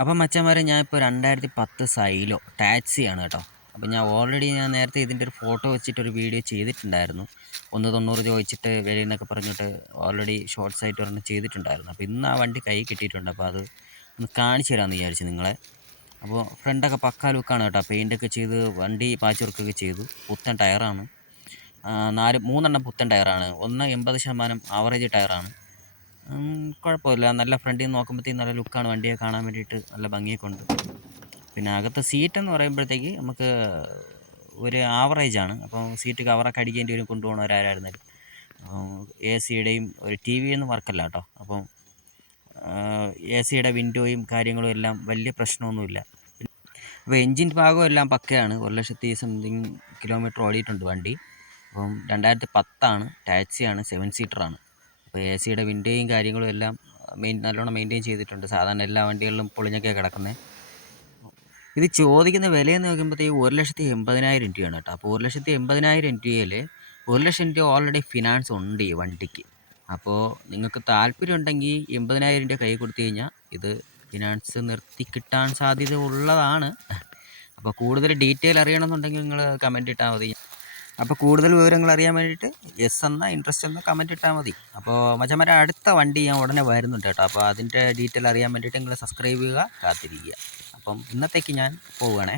അപ്പം മച്ചാന്മാരെ ഞാനിപ്പോൾ 2010 സൈലോ ടാക്സിയാണ് കേട്ടോ. അപ്പം ഞാൻ നേരത്തെ ഇതിൻ്റെ ഒരു ഫോട്ടോ വെച്ചിട്ടൊരു വീഡിയോ ചെയ്തിട്ടുണ്ടായിരുന്നു. 190 ചോദിച്ചിട്ട് വരിയെന്നൊക്കെ പറഞ്ഞിട്ട് ഓൾറെഡി ഷോർട്സ് ആയിട്ട് ഒരെണ്ണം ചെയ്തിട്ടുണ്ടായിരുന്നു. അപ്പോൾ ഇന്ന് ആ വണ്ടി കൈ കിട്ടിയിട്ടുണ്ട്. അപ്പോൾ അത് ഒന്ന് കാണിച്ചു തരാമെന്ന് വിചാരിച്ചു നിങ്ങളെ. അപ്പോൾ ഫ്രണ്ടൊക്കെ പക്കാ ലുക്കാണ് കേട്ടോ. പെയിൻ്റൊക്കെ ചെയ്ത് വണ്ടി പാച്ച് വർക്കൊക്കെ ചെയ്തു. പുത്തൻ ടയറാണ്. 3 പുത്തൻ ടയറാണ്. ഒന്ന് 80% ആവറേജ് ടയറാണ്. കുഴപ്പമില്ല. നല്ല ഫ്രണ്ടിൽ നിന്ന് നോക്കുമ്പോഴത്തേക്കും നല്ല ലുക്കാണ്. വണ്ടിയെ കാണാൻ വേണ്ടിയിട്ട് നല്ല ഭംഗിയൊക്കെ ഉണ്ട്. പിന്നെ അകത്തെ സീറ്റെന്ന് പറയുമ്പോഴത്തേക്ക് നമുക്ക് ഒരു ആവറേജാണ്. അപ്പം സീറ്റ് കവറൊക്കെ അടിക്കേണ്ടി വരും കൊണ്ടുപോകണവരായിരുന്നാലും. എ സിയുടെയും ഒരു ടി വി ഒന്നും വർക്കല്ല കേട്ടോ. അപ്പം എ സിയുടെ വിൻഡോയും കാര്യങ്ങളും എല്ലാം വലിയ പ്രശ്നമൊന്നുമില്ല. അപ്പോൾ എൻജിൻ ഭാഗവും എല്ലാം പക്കയാണ്. 1,00,000 സംതിങ് കിലോമീറ്റർ ഓടിയിട്ടുണ്ട് വണ്ടി. അപ്പം 2010 ടാക്സിയാണ്, 7 സീറ്ററാണ്. അപ്പോൾ എ സിയുടെ വിൻഡോയും കാര്യങ്ങളും എല്ലാം നല്ലോണം മെയിൻറ്റെയിൻ ചെയ്തിട്ടുണ്ട്. സാധാരണ എല്ലാ വണ്ടികളിലും പൊളിഞ്ഞൊക്കെയാണ് കിടക്കുന്നത്. ഇത് ചോദിക്കുന്ന വിലയെന്ന് നോക്കുമ്പോഴത്തേക്ക് 1,80,000 രൂപയാണ് കേട്ടോ. അപ്പോൾ 1,80,000 രൂപയിൽ 1,00,000 രൂപ ഓൾറെഡി ഫിനാൻസ് ഉണ്ട് ഈ വണ്ടിക്ക്. അപ്പോൾ നിങ്ങൾക്ക് താല്പര്യം ഉണ്ടെങ്കിൽ 80,000 രൂപ കൈ കൊടുത്തു കഴിഞ്ഞാൽ ഇത് ഫിനാൻസ് നിർത്തി കിട്ടാൻ സാധ്യത ഉള്ളതാണ്. അപ്പോൾ കൂടുതൽ ഡീറ്റെയിൽ അറിയണമെന്നുണ്ടെങ്കിൽ നിങ്ങൾ കമൻറ്റ് ഇട്ടാൽ മതി. അപ്പോൾ കൂടുതൽ വിവരങ്ങൾ അറിയാൻ വേണ്ടിയിട്ട് യെസ് എന്ന ഇൻട്രസ്റ്റ് എന്ന കമൻറ്റ് ഇട്ടാൽ മതി. അപ്പോൾ മച്ചന്മാരെ അടുത്ത വണ്ടി ഞാൻ ഉടനെ വരുന്നുണ്ട് കേട്ടോ. അപ്പോൾ അതിൻ്റെ ഡീറ്റെയിൽ അറിയാൻ വേണ്ടിയിട്ട് നിങ്ങൾ സബ്സ്ക്രൈബ് ചെയ്യുക, കാത്തിരിക്കുക. അപ്പം ഇന്നത്തേക്ക് ഞാൻ പോവുകയാണേ.